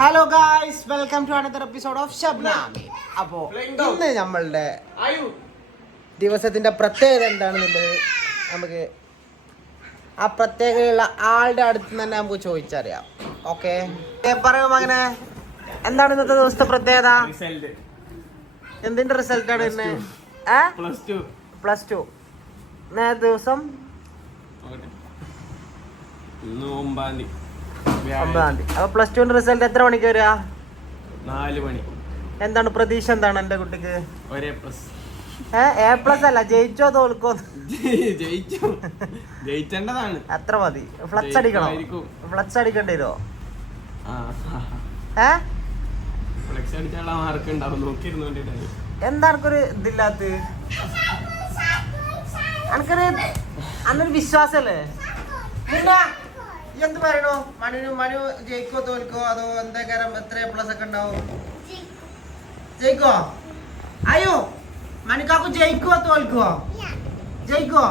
Hello guys welcome to another episode of ഷബ്നാമി അപ്പോ ഇന്ന് നമ്മളുടെ ദിവസത്തിന്റെ പ്രത്യേകത എന്താണെന്നുള്ളത് നമുക്ക് ആ പ്രത്യേകതയുള്ള ആളുടെ അടുത്ത് തന്നെ നമുക്ക് ചോദിച്ചറിയാം. ഓക്കെ പറയൂ മകനെ. എന്താണ് ഇന്നത്തെ ദിവസത്തെ പ്രത്യേകത? എന്തിന്റെ റിസൾട്ട് ആണ് ഇന്ന്? പ്ലസ് ടു പ്ലസ് ടു ദിവസം? ഒമ്പതാം തീയതി. ഒമ്പതാം തീയതി. അപ്പൊ പ്ലസ് ടുവിന്റെ റിസൾട്ട് എത്ര മണിക്ക് വരിക നാല് മണി. എന്താണ് പ്രതീക്ഷ എന്താണ് എന്റെ കുട്ടിക്ക്? ഒരേ പ്ലസ് ഏ എ പ്ലസ് അല്ല ജയിച്ചോ തോൽക്കോ? ജയിച്ചു. ജയിച്ചേണ്ടതാണ്. അത്ര മതി. ഫ്ലക്സ് അടിക്കണോ. ഫ്ലക്സ് അടിക്കേണ്ടി വരുമോ ഫ്ലെക്സ് അടിച്ചാലുള്ള മാർക്ക് ഉണ്ടാവും. നോക്കിയിരുന്നോണ്ടിട്ടാണ് എന്താ എനിക്കൊരു ഇതില്ലാത്ത? എനിക്കൊരു അന്നൊരു വിശ്വാസല്ലേ? പിന്നെ എന്ത് പറയണോ? മനു മനു ജയിക്കോ തോൽക്കോ അതോ എന്താ കാര്യം എത്ര പ്ലസ് ഒക്കെ ഉണ്ടാവും? ജയിക്കോ അയ്യോ മനുക്കാക്കു ജയിക്കോ തോൽക്കോ ജയിക്കോ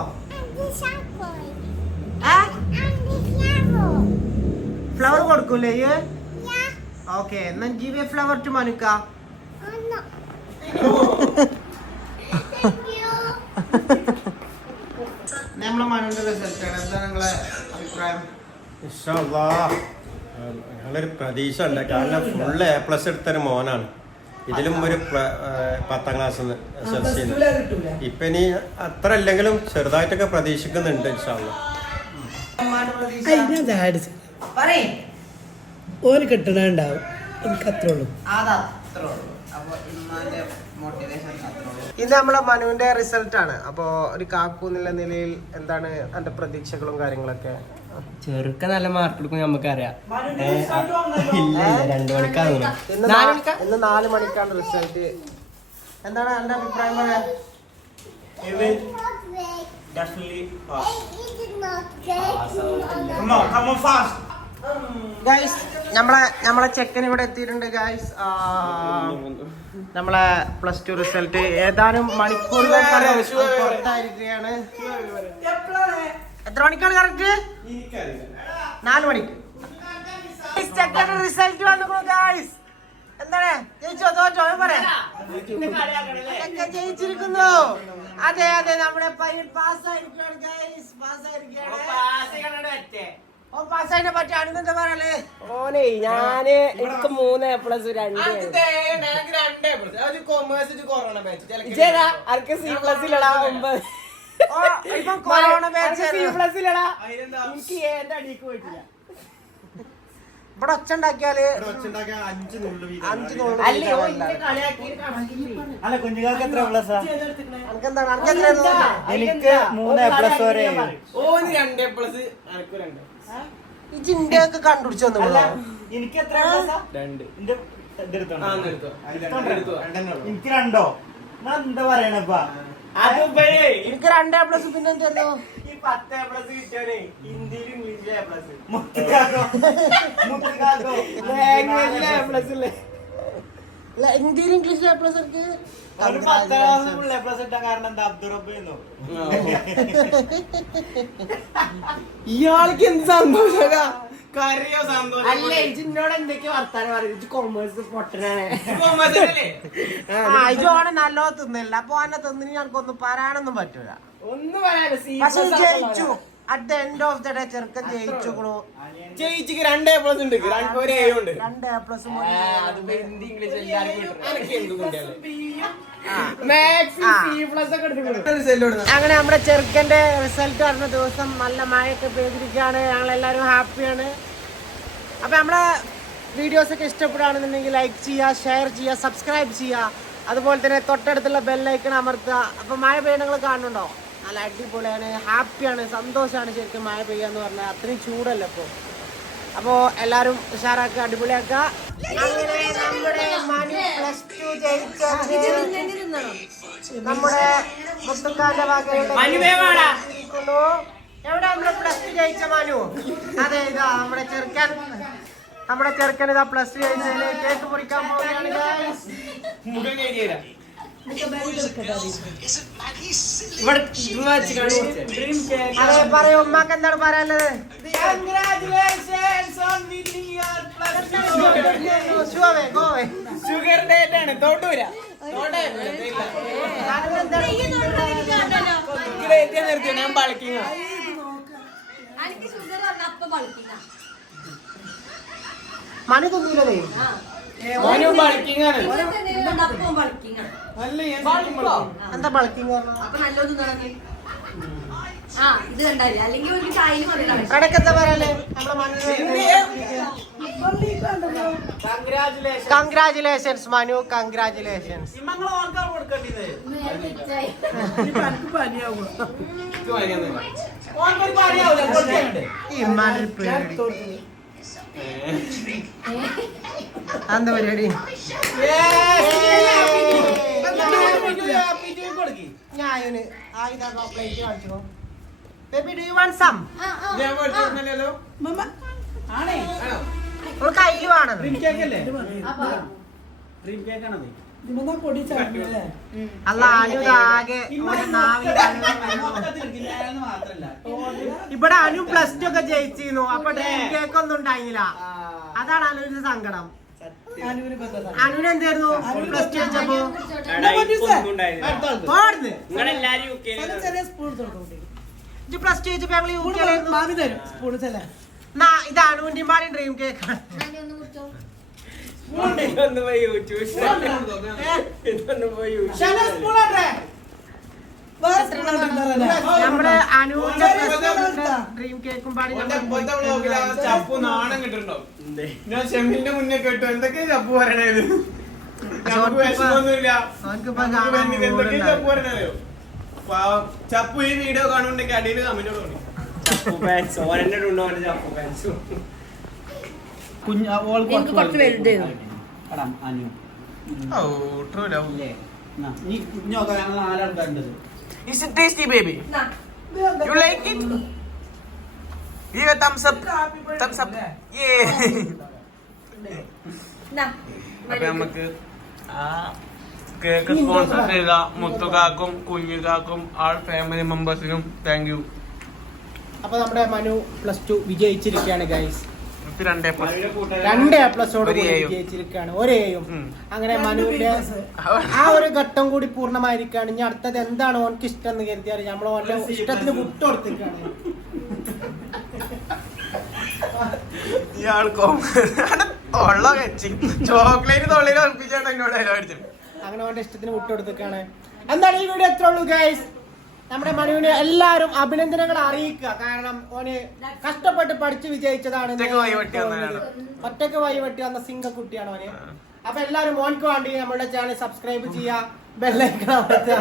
ഫ്ലവർ കൊടുക്കൂലേ ഓക്കെ എന്നാ ജീവ ഫ്ലവർ ടു മനുക്ക. നമ്മളെ മനുവിന്റെ റിസൾട്ട് ആണ്. എന്താ നിങ്ങളെ അഭിപ്രായം. ഞങ്ങളൊരു പ്രതീക്ഷ ഉണ്ട് കാരണം ഫുള്ള് എ പ്ലസ് എടുത്തൊരു മോനാണ്. ഇതിലും ഒരു പത്താം ക്ലാസ് എസ് എൽ സി ഇപ്പൊ ഇനി അത്ര അല്ലെങ്കിലും ചെറുതായിട്ടൊക്കെ പ്രതീക്ഷിക്കുന്നുണ്ട്. ഓന് കിട്ടണുണ്ടാവും എനിക്ക് അത്രേ ഉള്ളൂ. അതാ അത്രേ ഉള്ളൂ. അപ്പൊ ഉമ്മാന്റെ motivation അത്രേ ഉള്ളൂ. ഇത് നമ്മളെ മനുവിന്റെ റിസൾട്ട് ആണ്. അപ്പോ ഒരു കാക്കു എന്നുള്ള നിലയിൽ എന്താണ് എന്റെ പ്രതീക്ഷകളും കാര്യങ്ങളൊക്കെ? ചെറുക്ക നല്ല മാർക്ക് എടുക്കും നമുക്കറിയാം. ഇല്ല ഇല്ല രണ്ടു മണിക്കാണ്. ഇന്ന് നാല് മണിക്കാണ് റിസൾട്ട് എന്താണ് എന്റെ അഭിപ്രായം പറയാൻ? ഗൈസ് നമ്മളെ നമ്മളെ ചെക്കൻ ഇവിടെ എത്തിയിട്ടുണ്ട് ഗൈസ് നമ്മളെ പ്ലസ് ടു റിസൾട്ട് ഏതാനും മണിക്കൂറുകൾ പുറത്തായിരിക്കുകയാണ്. എത്ര മണിക്കാണ് കറക്റ്റ്? നാല് മണിക്ക് റിസൾട്ട് വന്നു ഗൈസ് എന്താണ്? ജയിച്ചോ? തോറ്റോ പറയാം ജയിച്ചിരിക്കുന്നു. അതെ അതെ നമ്മുടെ പയ്യൻ പാസ്സായിരിക്കുകയാണ് ഗൈസ് പാസ്സായിരിക്കുകയാണ്. ഓ പാസ്സായതിനെ പറ്റി അണെന്താ പറയലേ? ഓനെ ഞാൻ എനിക്ക് മൂന്ന് എ പ്ലസ് രണ്ട് ആർക്ക് അനക്ക് സി പ്ലസ് ഇല്ലടാ ഒമ്പത് എനിക്ക് ഇവിടെ ഒച്ച ഉണ്ടാക്കിയാൽ അഞ്ച് നൂറ് അല്ല കുഞ്ഞുങ്ങൾക്ക് എത്ര പ്ലസ് അനക്കെന്താണ് അനക്ക് എത്രയായിരുന്നു? എനിക്ക് മൂന്ന് പ്ലസ് വരെ. ഓന് രണ്ട് പ്ലസ് കണ്ടുപിടിച്ചു വന്നു എനിക്ക് എത്ര പ്ലസ് രണ്ട്? എനിക്ക് രണ്ടോ? ഞാൻ എന്താ പറയണപ്പാ എനിക്ക് രണ്ടേ പ്ലസ് പിന്നെ എന്തല്ലോ ഈ പത്ത് എ പ്ലസ് കിട്ടിയാലേ ഹിന്ദിയിലും ഇംഗ്ലീഷിലും എ പ്ലസ് ലാംഗ്വേജിലെ എ പ്ലസ് ഇല്ലേ അല്ല, ഹിന്ദിയിലും ഇംഗ്ലീഷിലും എ പ്ലസ് എനിക്ക് ഒരു പത്താം ക്ലാസ് ഫുൾ പ്ലസ് കാരണം എന്താ? ഇയാൾക്ക് എന്ത് സന്തോഷക കരയോ സന്തോഷം അല്ല ഇജിന്നോട് എന്തൊക്കെയാ വർത്താനം പറയുന്നത് കൊമേഴ്സ് പൊട്ടനാണ്. ഇജോടെ നല്ലോ തിന്നില്ല അപ്പൊ അന്നെ തിന്നിന് ഞങ്ങൾക്കൊന്നും പറയാനൊന്നും പറ്റൂല. ഒന്നും പറയാനില്ല. പക്ഷെ ജയിച്ചു at the end of the day ചെറുക്കൻ ജയിച്ചുക്കണു. ജയിച്ചിക്ക് രണ്ട് എ പ്ലസ് ഉണ്ട്. രണ്ട് ഒരു എ ഉണ്ട്. രണ്ട് എ പ്ലസ് അങ്ങനെ നമ്മുടെ ചെറുക്കന്റെ റിസൾട്ട് വരുന്ന ദിവസം നല്ല മഴയൊക്കെ പെയ്തിരിക്കുകയാണ്. ഞങ്ങൾ എല്ലാവരും ഹാപ്പിയാണ് അപ്പൊ നമ്മളെ വീഡിയോസ് ഒക്കെ ഇഷ്ടപ്പെടുകയാണെന്നുണ്ടെങ്കിൽ ലൈക്ക് ചെയ്യുക ഷെയർ ചെയ്യുക സബ്സ്ക്രൈബ് ചെയ്യുക. അതുപോലെ തന്നെ തൊട്ടടുത്തുള്ള ബെല്ലൈക്കൺ അമർത്തുക. അപ്പൊ മഴ പെയ്യണങ്ങൾ കാണുന്നുണ്ടോ? നല്ല അടിപൊളിയാണ് ഹാപ്പിയാണ് സന്തോഷമാണ് ശരിക്കും മഴ പെയ്യാന്ന് പറഞ്ഞാൽ അത്രയും ചൂടല്ല ഇപ്പോൾ അപ്പോൾ എല്ലാവരും ഉഷാറാക്കുക അടിപൊളിയാക്കുക. അങ്ങനെ നമ്മുടെ മനു പ്ലസ് ടു ജയിച്ചു നമ്മുടെ മുത്തുക്കാന്റെ. എവിടെ നമ്മുടെ പ്ലസ് ടു ജയിച്ച മനു? അതെ ഇതാ നമ്മുടെ ചെറുക്കൻ. നമ്മുടെ ചെറുക്കൻ ഇതാ പ്ലസ് ടു ജയിച്ചതിന് കേക്ക് മുറിക്കാൻ പോവുകയാണ് പറയൂ ഉമ്മാക്ക് എന്താണ് പറയാനുള്ളത്. ഷുഗർ ഡേറ്റ് ആണ്. തോട്ടൂര. നിർത്തി ഞാൻ എനിക്ക് ഷുഗർ എന്താ അപ്പൊ തുടങ്ങി ആ ഇത് അല്ലെങ്കിൽ ഒരു ചായയിൽ പറയാല്ലേ കൺഗ്രാചുലേഷൻസ് മനു. കൺഗ്രാചുലേഷൻസ് ഇമ്മാനൊരു പേടി. എന്താ പരിപാടി? ഞാൻ ആയുധ പ്ലേറ്റ് കാണിച്ചോ. Baby do you want some വേണം അല്ലേ? ഇവിടെ അനു പ്ലസ് ടു ഒക്കെ ജയിച്ചിരുന്നു. അപ്പൊ ഡ്രീം കേക്ക് ഒന്നും ഉണ്ടായില്ല. അതാണ് അനുവിന്റെ സങ്കടം. അനുവിന് എന്തായിരുന്നു? പ്ലസ് ടു വെച്ചപ്പോ പോടുന്ന് ഇജ്ജ് പ്ലസ് ടു വെച്ചപ്പോ ഞങ്ങൾ യു കെയിലായിരുന്നു നാ, ഇത് അനുവിന്റെ പാടി ഡ്രീം കേക്ക് ഒന്ന് പോയി യൂട്യൂബ് ഇതൊന്നും പോയി യൂട്യൂബ് നമ്മുടെ അനുവിന്റെ ഡ്രീം കേക്കും പാടി നമ്മൾ ചപ്പു നാണം ഞാൻ ഷെമിന്റെ മുന്നേ കേട്ടു. എന്തൊക്കെയാ ചപ്പു പറയണത് ചപ്പു എന്തൊക്കെയാ. പറയണോ ഈ വീഡിയോ കാണുന്നുണ്ടെങ്കിൽ അടിയിൽ കമന്റ് തോന്നി ചപ്പു പാൻസ് ഓരെന്നെ ഇടുണ്ടോ? ഓന്റെ ചപ്പു പാൻസും എനിക്ക് കുറച്ച് വലുതായിരുന്നു. നീ കുഞ്ഞൊക്കെ ഞങ്ങൾ നാലാൾക്കാരുണ്ടത്. Is it tasty, baby? നാ, You like it? Give a thumbs up. Thumbs up. Yeah. നാ. അപ്പൊ നമുക്ക് ആ കേക്ക് സ്പോൺസർ ചെയ്ത മുത്തുകാക്കും കുഞ്ഞുകാക്കും ആൾ ഫാമിലി മെമ്പേഴ്സിനും താങ്ക് യു അപ്പൊ നമ്മുടെ മനു പ്ലസ് ടു വിജയിച്ചിരിക്കുകയാണ് ഗൈസ് രണ്ടേ പ്ലസ് രണ്ട് എ പ്ലസോട് ഒരു എയും. വിജയിച്ചിരിക്കുകയാണ്. ഒരേയും ഉം. അങ്ങനെ മനുവിന്റെ ആ ഒരു ഘട്ടം കൂടി പൂർണമായിരിക്കുകയാണ്. ഇനി അടുത്തത് എന്താണ് ഓനക്ക് ഇഷ്ടം എന്ന് കരുതിയാൽ നമ്മൾ ഓന്റെ ഇഷ്ടത്തിന് വിട്ടുകൊടുത്തിരിക്കുകയാണ് ഇയാൾ തൊള്ള വെച്ച്. ചോക്ലേറ്റ് തൊള്ളിയിൽ ഒളിപ്പിച്ചാണ് എന്നോട് അടിച്ചു അങ്ങനെ ഓന്റെ ഇഷ്ടത്തിന് വിട്ടുകൊടുത്തിരിക്കുകയാണ് എന്താണ് ഈ വീഡിയോ എത്ര ഉള്ളൂ ഗൈസ് നമ്മുടെ മനുവിനെ എല്ലാവരും അഭിനന്ദനങ്ങൾ അറിയിക്കുക. കാരണം ഓന് കഷ്ടപ്പെട്ട് പഠിച്ച് വിജയിച്ചതാണ് ഒറ്റയ്ക്ക് വഴി വെട്ടി ഒറ്റയ്ക്ക് വഴിവെട്ടി വന്ന സിംഗക്കുട്ടിയാണ് ഓന്. അപ്പൊ എല്ലാവരും മോൻക്ക് വേണ്ടി നമ്മുടെ ചാനൽ സബ്സ്ക്രൈബ് ചെയ്യുക. ബെല്ലൈക്കൺ അമർത്തുക.